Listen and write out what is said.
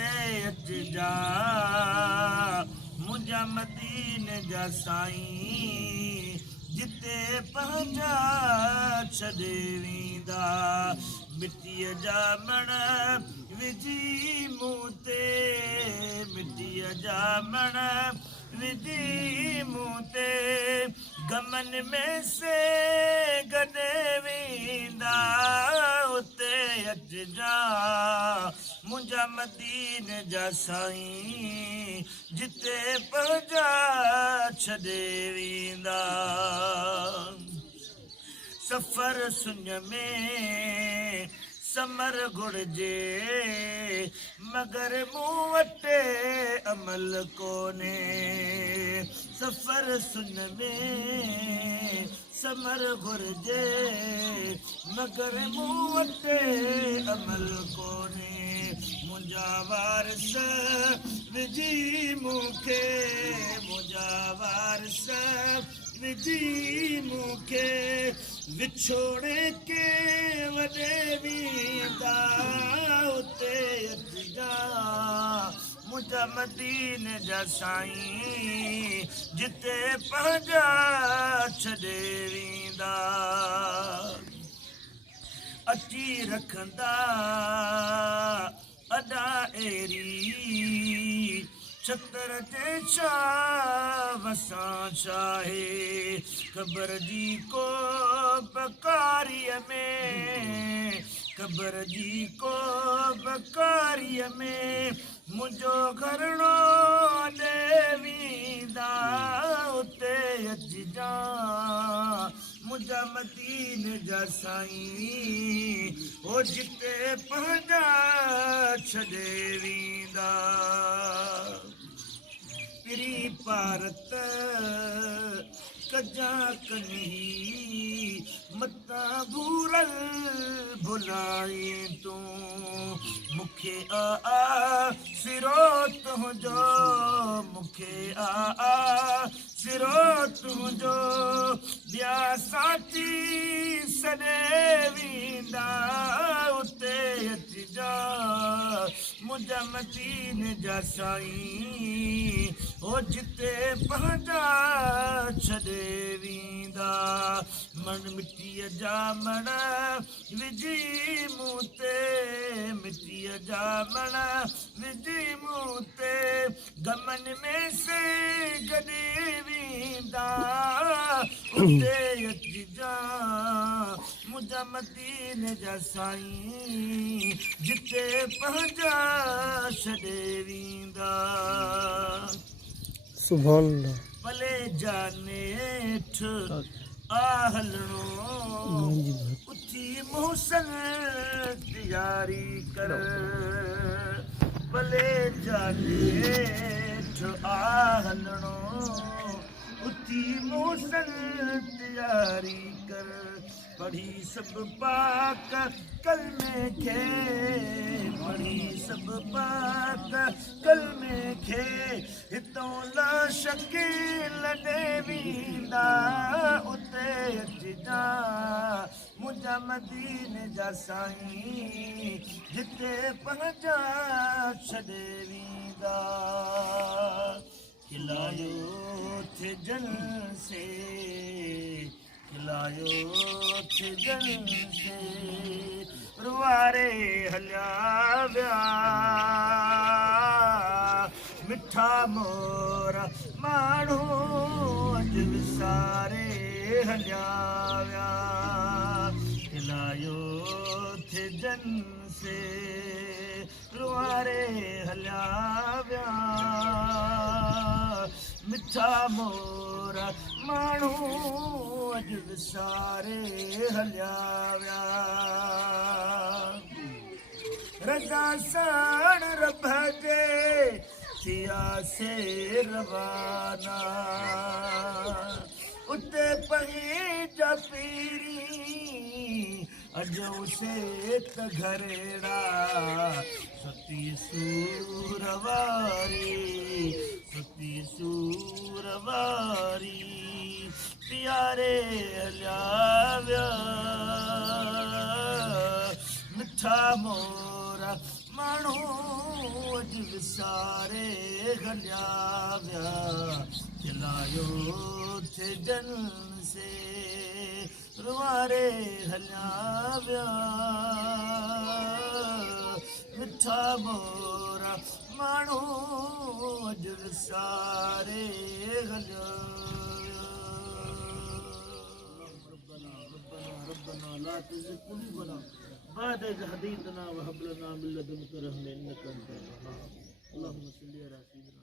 उते अचजा मुंहिंजा मदीने जा साईं जिते पंहिंजा छॾे वेंदा मिटीअ जा मण विझी मूं ते मिटीअ जा मण विझी मूं ते गमन में से गॾे वेंदा उते अचजा मुंहिंजा मदीने जा साईं जिते पंहिंजा छॾे वेंदा सफ़र सुञ में समर घुरिजे मगर मूं वटि अमल कोन्हे सफ़र सुन में समर घुरिजे मगर मूं वटि अमल कोन्हे मुंहिंजा वारस विझी मूंखे मुंहिंजा वारस विझी मूंखे विछोड़े के वॾे वेंदा उते अचजा मुंहिंजा मदीने जा साईं जिते पंहिंजा छॾे वेंदा अची रखंदा अॾा एरी छतर ते छा वसां चाहे ख़बर जी को बकारीअ में ख़बर जी को बकारीअ में मुंहिंजो घरणो ॾे वेंदा उते अचजा मुंहिंजा मदीने जा साईं हो जिते पंहिंजा छॾे वेंदा पिरी पारत कजा कन्ही मता घूरल भुलाई तूं मूंखे सिरो तुंहिंजो मूंखे सिरो तुंहिंजो ॿिया साथी सॾे वेंदा उते अचजा मुंहिंजा मदीने जा साईं हो जिते पंहिंजा छॾे वेंदा मन मिटीअ जा मण विझी मूं ते मिटीअ जा मण विझी मूं ते गमन में से गॾे वेंदा उते अचजा मुंहिंजा मदीने जा साईं जिते पंहिंजा छॾे वेंदा सुभान अल्लाह भले जानेठ आहलणो उथी मोहसन तैयारी कर भले जानेठ आहलणो उथी मोहसन तैयारी कर पढ़ी सब पाक कलमे खे पढ़ी सब पाक कलमे खे हितों ला शकील ॾे वेंदा उते अचजा मुंहिंजा मदीने जा साईं जिते पंहिंजा छॾे वेंदा खिलायो थे जन से खिलायो थे जन से रुवारे हलिया विया मिठा मोरा माण्हू अॼु विसारे हलिया विया खिलायो थे जन से रुवारे हलिया विया मिठा मोरा माण्हू अॼु विसारे हलिया विया रज़ा साण रब जे थियासे रवाना उते पंहिंजा पीरी अॼु उसे त घरेड़ा सती सूर वारी प्यारे हलिया विया मिठा मोरा माण्हू अॼु सारे हलिया व्या खिलायो थे जन से रुवारे हलिया व्या मिठा मोरा माण्हू अॼु सारे हलिया ربنا لا تزغ قلوبنا بعد إذ هديتنا وهب لنا من لدنك رحمة إنك أنت الوهاب اللهم صل على سيدنا